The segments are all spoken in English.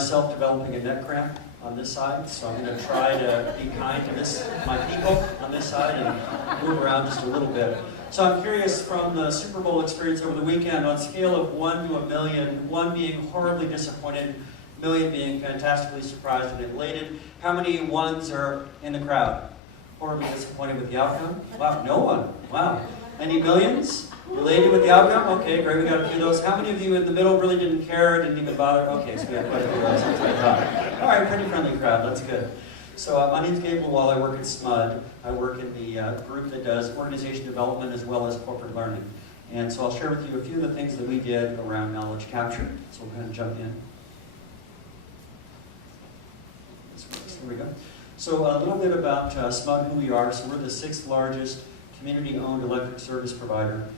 Self-developing a neck cramp on this side, so I'm going to try to be kind to my people on this side and move around just a little bit. So I'm curious, from the Super Bowl experience over the weekend, on a scale of 1 to a million, 1 being horribly disappointed, a million being fantastically surprised and elated, how many ones are in the crowd? Horribly disappointed with the outcome? Wow, no one. Wow. Any millions? Related with the outcome? Okay, great, we got a few of those. How many of you in the middle really didn't care, didn't even bother? Okay, so we have quite a few of those. That's what I thought. All right, pretty friendly crowd, that's good. So my name's Gabe Lewall, I work at SMUD. I work in the group that does organization development as well as corporate learning. And so I'll share with you a few of the things that we did around knowledge capture. So we'll kind of jump in. Here we go. So a little bit about SMUD, who we are. So we're the 6th largest community-owned electric service provider.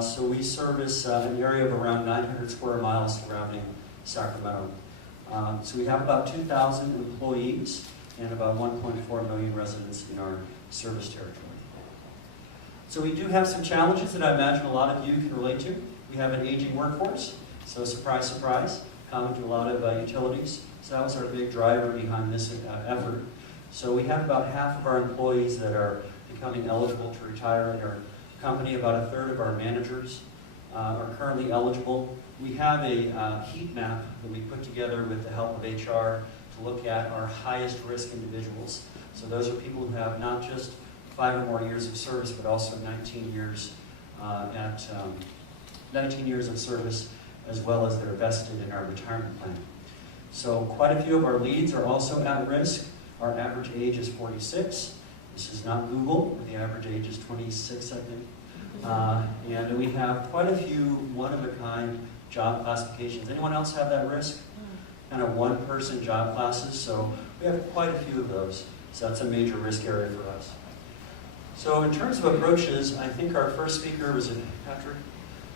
So we service an area of around 900 square miles surrounding Sacramento. So we have about 2,000 employees and about 1.4 million residents in our service territory. So we do have some challenges that I imagine a lot of you can relate to. We have an aging workforce, so surprise, surprise, common to a lot of utilities. So that was our big driver behind this effort. So we have about half of our employees that are becoming eligible to retire in our company. About a third of our managers are currently eligible. We have a heat map that we put together with the help of HR to look at our highest risk individuals. So those are people who have not just 5 or more years of service, but also 19 years 19 years of service, as well as they're vested in our retirement plan. So quite a few of our leads are also at risk. Our average age is 46. This is not Google, where the average age is 26, I think. And we have quite a few one-of-a-kind job classifications. Anyone else have that risk? Kind of one-person job classes, so we have quite a few of those. So that's a major risk area for us. So in terms of approaches, I think our first speaker was Patrick,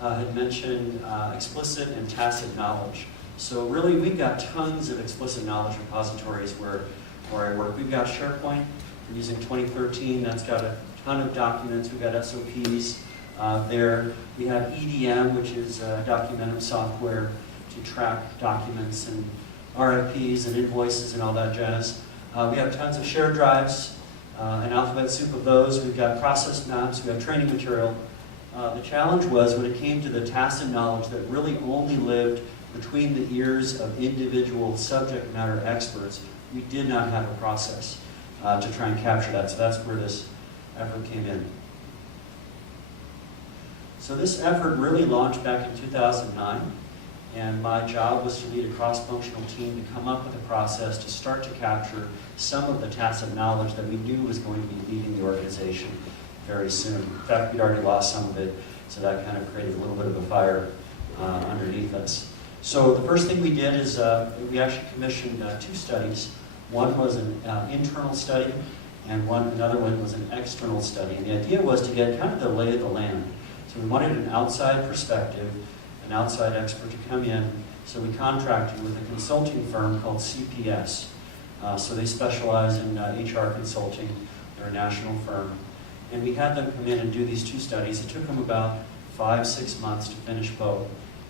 had mentioned explicit and tacit knowledge. So really, we've got tons of explicit knowledge repositories where I work. We've got SharePoint. We're using 2013. That's got a ton of documents. We've got SOPs there. We have EDM, which is documentum software to track documents and RFPs and invoices and all that jazz. We have tons of shared drives, an alphabet soup of those. We've got process maps. We have training material. The challenge was when it came to the tacit knowledge that really only lived between the ears of individual subject matter experts, we did not have a process to try and capture that. So that's where this effort came in. So this effort really launched back in 2009, and my job was to lead a cross-functional team to come up with a process to start to capture some of the tacit knowledge that we knew was going to be leaving the organization very soon. In fact, we'd already lost some of it, so that kind of created a little bit of a fire underneath us. So the first thing we did is we actually commissioned 2 studies. One was an internal study, and another one was an external study. And the idea was to get kind of the lay of the land. So we wanted an outside perspective, an outside expert to come in. So we contracted with a consulting firm called CPS. So they specialize in HR consulting. They're a national firm. And we had them come in and do these 2 studies. It took them about 5-6 months to finish both.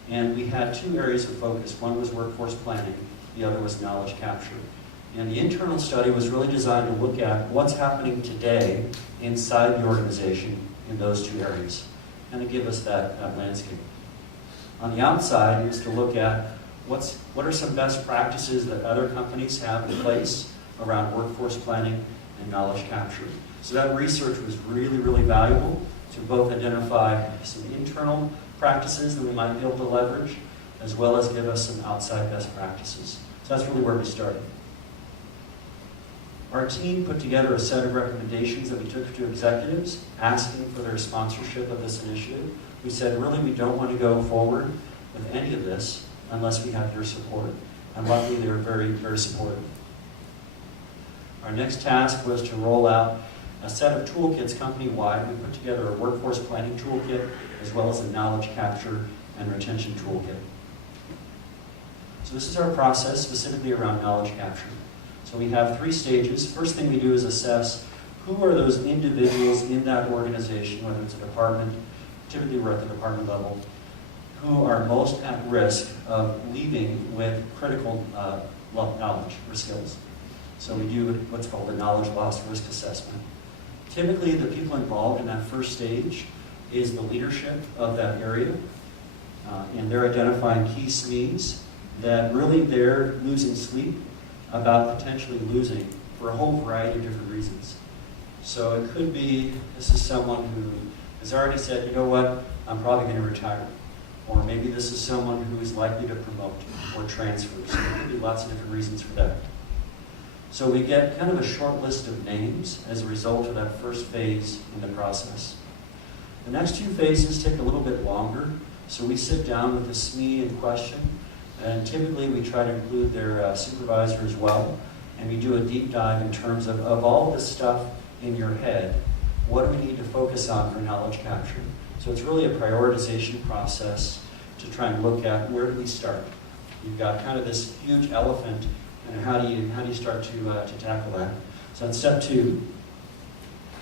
And we had 2 areas of focus. One was workforce planning, the other was knowledge capture. And the internal study was really designed to look at what's happening today inside the organization in those 2 areas, and to give us that landscape. On the outside is to look at what are some best practices that other companies have in place around workforce planning and knowledge capture. So that research was really, really valuable to both identify some internal practices that we might be able to leverage, as well as give us some outside best practices. So that's really where we started. Our team put together a set of recommendations that we took to executives, asking for their sponsorship of this initiative. We said, really, we don't want to go forward with any of this unless we have your support. And luckily, they were very, very supportive. Our next task was to roll out a set of toolkits company-wide. We put together a workforce planning toolkit, as well as a knowledge capture and retention toolkit. So this is our process specifically around knowledge capture. So we have 3 stages. First thing we do is assess who are those individuals in that organization, whether it's a department, typically we're at the department level, who are most at risk of leaving with critical knowledge or skills. So we do what's called a knowledge loss risk assessment. Typically, the people involved in that first stage is the leadership of that area, and they're identifying key SMEs that really they're losing sleep about potentially losing for a whole variety of different reasons. So it could be, this is someone who has already said, you know what, I'm probably going to retire. Or maybe this is someone who is likely to promote or transfer. So there could be lots of different reasons for that. So we get kind of a short list of names as a result of that first phase in the process. The next two phases take a little bit longer. So we sit down with the SME in question, and typically we try to include their supervisor as well, and we do a deep dive in terms of all the stuff in your head, what do we need to focus on for knowledge capture? So it's really a prioritization process to try and look at where do we start. You've got kind of this huge elephant, and how do you start to tackle that? So that's step 2.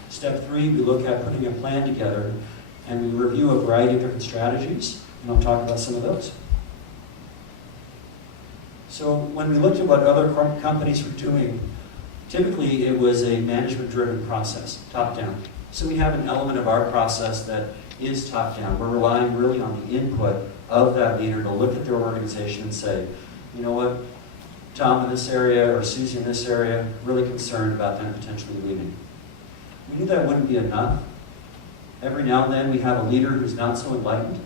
Step 3, we look at putting a plan together, and we review a variety of different strategies, and I'll talk about some of those. So when we looked at what other companies were doing, typically it was a management-driven process, top-down. So we have an element of our process that is top-down. We're relying really on the input of that leader to look at their organization and say, you know what, Tom in this area or Susie in this area, really concerned about them potentially leaving. We knew that wouldn't be enough. Every now and then we have a leader who's not so enlightened,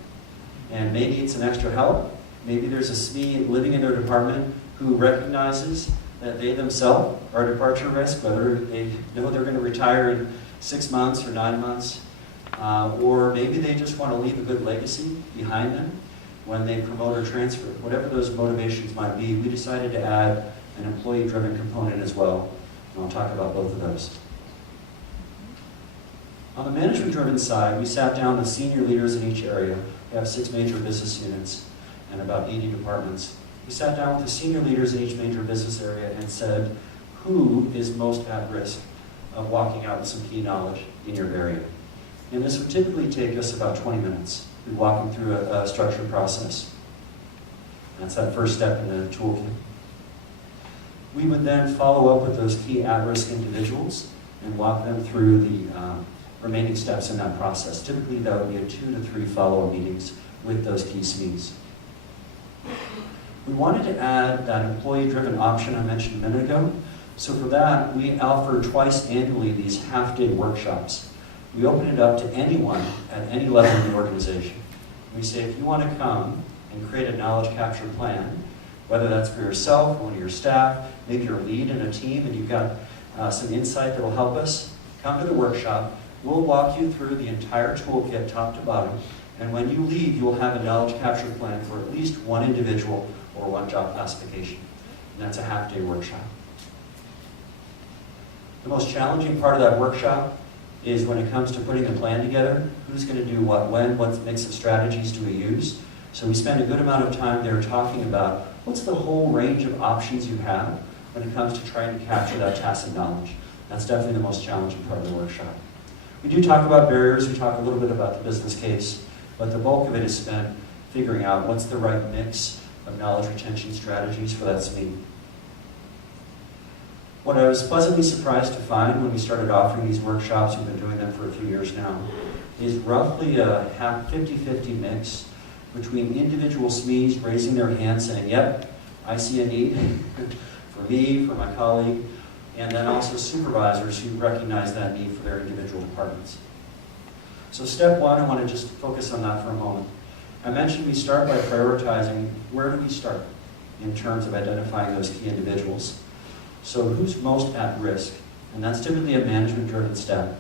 and maybe it's an extra help. Maybe there's a SME living in their department who recognizes that they themselves are a departure risk, whether they know they're going to retire in 6 months or 9 months, or maybe they just want to leave a good legacy behind them when they promote or transfer. Whatever those motivations might be, we decided to add an employee-driven component as well, and I'll talk about both of those. On the management-driven side, we sat down with senior leaders in each area. We have 6 major business units and about 80 departments. We sat down with the senior leaders in each major business area and said, who is most at risk of walking out with some key knowledge in your area? And this would typically take us about 20 minutes. We'd walk them through a structured process. That's that first step in the toolkit. We would then follow up with those key at-risk individuals and walk them through the remaining steps in that process. Typically, that would be a 2 to 3 follow-up meetings with those key SMEs. We wanted to add that employee-driven option I mentioned a minute ago. So for that, we offer twice annually these half-day workshops. We open it up to anyone at any level of the organization. We say, if you want to come and create a knowledge capture plan, whether that's for yourself or one of your staff, maybe you're a lead in a team and you've got some insight that will help us, come to the workshop. We'll walk you through the entire toolkit, top to bottom, and when you leave, you will have a knowledge capture plan for at least one individual or one job classification. And that's a half-day workshop. The most challenging part of that workshop is when it comes to putting a plan together, who's going to do what, when, what mix of strategies do we use. So we spend a good amount of time there talking about what's the whole range of options you have when it comes to trying to capture that tacit knowledge. That's definitely the most challenging part of the workshop. We do talk about barriers, we talk a little bit about the business case, but the bulk of it is spent figuring out what's the right mix of knowledge retention strategies for that SME. What I was pleasantly surprised to find when we started offering these workshops, we've been doing them for a few years now, is roughly a 50-50 mix between individual SMEs raising their hands saying, yep, I see a need for me, for my colleague, and then also supervisors who recognize that need for their individual departments. So step 1, I want to just focus on that for a moment. I mentioned we start by prioritizing where do we start in terms of identifying those key individuals. So who's most at risk? And that's typically a management-driven step.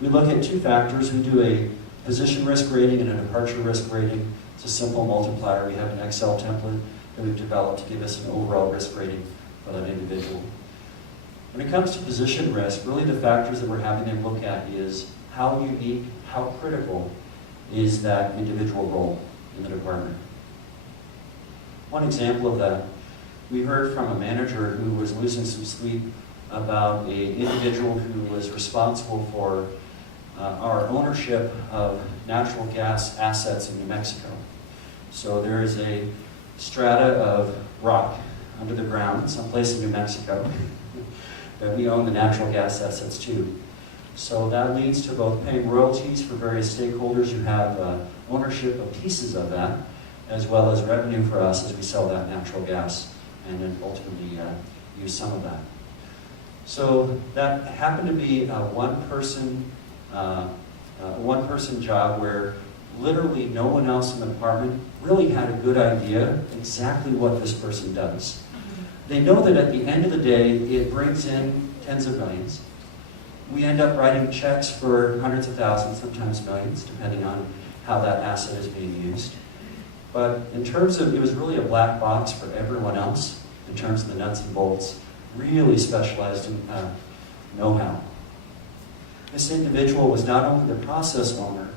We look at 2 factors. We do a position risk rating and a departure risk rating. It's a simple multiplier. We have an Excel template that we've developed to give us an overall risk rating for that individual. When it comes to position risk, really the factors that we're having them look at is how unique, how critical is that individual role in the department. One example of that, we heard from a manager who was losing some sleep about an individual who was responsible for our ownership of natural gas assets in New Mexico. So there is a strata of rock under the ground, someplace in New Mexico, that we own the natural gas assets to. So that leads to both paying royalties for various stakeholders who have ownership of pieces of that, as well as revenue for us as we sell that natural gas and then ultimately use some of that. So that happened to be a one-person job where literally no one else in the department really had a good idea exactly what this person does. They know that at the end of the day, it brings in tens of millions. We end up writing checks for hundreds of thousands, sometimes millions, depending on how that asset is being used. But in terms of, it was really a black box for everyone else in terms of the nuts and bolts, really specialized in know-how. This individual was not only the process owner,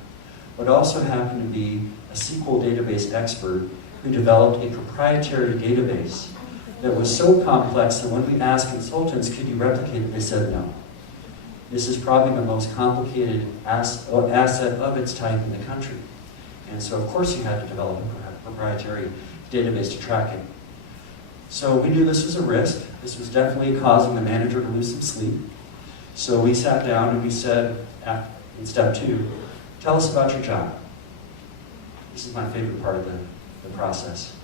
but also happened to be a SQL database expert who developed a proprietary database that was so complex that when we asked consultants, could you replicate it, they said no. This is probably the most complicated asset of its type in the country. And so of course you had to develop a proprietary database to track it. So we knew this was a risk. This was definitely causing the manager to lose some sleep. So we sat down and we said, in step 2, tell us about your job. This is my favorite part of the process.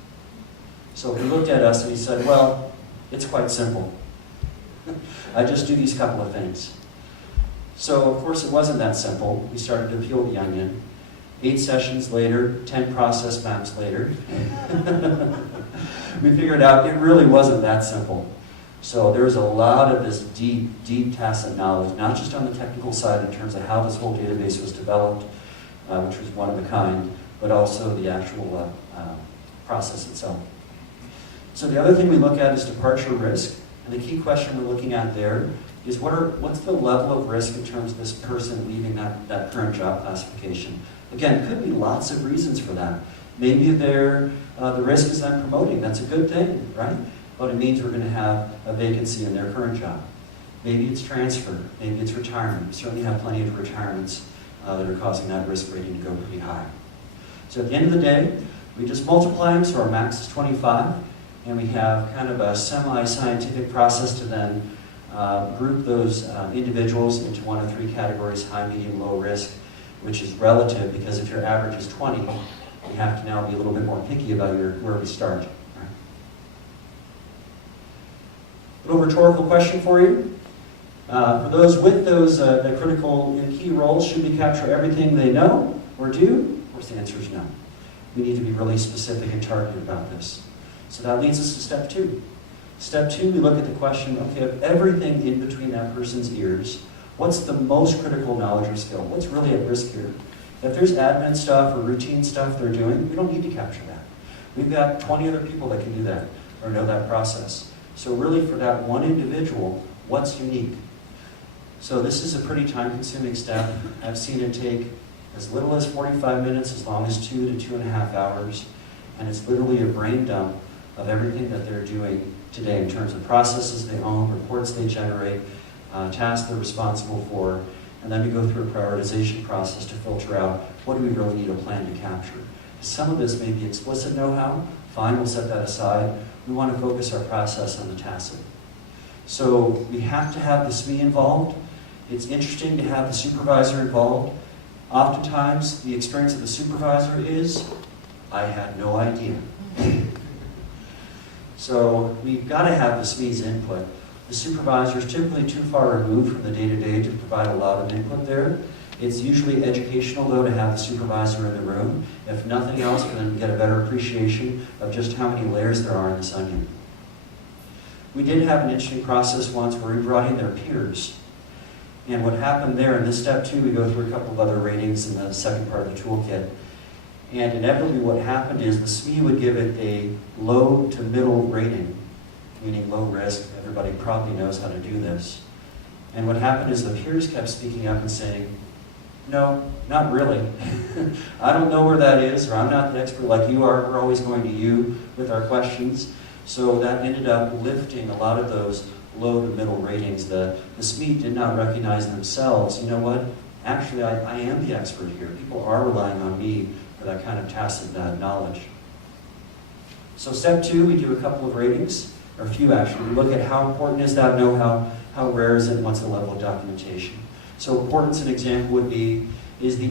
So he looked at us and he said, well, it's quite simple. I just do these couple of things. So of course it wasn't that simple. We started to peel the onion. 8 sessions later, 10 process maps later, we figured out it really wasn't that simple. So there was a lot of this deep, deep tacit knowledge, not just on the technical side in terms of how this whole database was developed, which was one of a kind, but also the actual process itself. So the other thing we look at is departure risk, and the key question we're looking at there is what's the level of risk in terms of this person leaving that current job classification. Again, could be lots of reasons for that. Maybe the risk is them promoting. That's a good thing, right? But it means we're going to have a vacancy in their current job. Maybe it's transfer. Maybe it's retirement. We certainly have plenty of retirements that are causing that risk rating to go pretty high. So at the end of the day, we just multiply them, so our max is 25, and we have kind of a semi-scientific process to then group those individuals into one of 3 categories: high, medium, low risk, which is relative, because if your average is 20, you have to now be a little bit more picky about where we start. Right? A little rhetorical question for you. For those with those the critical and key roles, should we capture everything they know or do? Of course, the answer is no. We need to be really specific and targeted about this. So that leads us to step 2. Step 2, we look at the question, okay, of everything in between that person's ears, what's the most critical knowledge or skill? What's really at risk here? If there's admin stuff or routine stuff they're doing, we don't need to capture that. We've got 20 other people that can do that or know that process. So really for that one individual, what's unique? So this is a pretty time-consuming step. I've seen it take as little as 45 minutes, as long as 2 to 2.5 hours. And it's literally a brain dump of everything that they're doing today in terms of processes they own, reports they generate, tasks they're responsible for, and then we go through a prioritization process to filter out what do we really need a plan to capture. Some of this may be explicit know-how. Fine, we'll set that aside. We want to focus our process on the tacit. So we have to have the SME involved. It's interesting to have the supervisor involved. Oftentimes, the experience of the supervisor is, I had no idea. So we've got to have the SME's input. The supervisor is typically too far removed from the day-to-day to provide a lot of input there. It's usually educational, though, to have the supervisor in the room. If nothing else, for them to get a better appreciation of just how many layers there are in this onion. We did have an interesting process once where we brought in their peers. And what happened there, in this step 2, we go through a couple of other ratings in the second part of the toolkit. And inevitably what happened is the SME would give it a low to middle rating, meaning low risk. Everybody probably knows how to do this. And what happened is the peers kept speaking up and saying, no, not really. I don't know where that is, or I'm not the expert like you are. We're always going to you with our questions. So that ended up lifting a lot of those low to middle ratings. The SME did not recognize themselves. You know what? actually I am the expert here. People are relying on me for that kind of tacit knowledge. So step 2, we do a couple of ratings, or a few actually. We look at how important is that know-how, how rare is it, and what's the level of documentation. So importance, an example would be, is the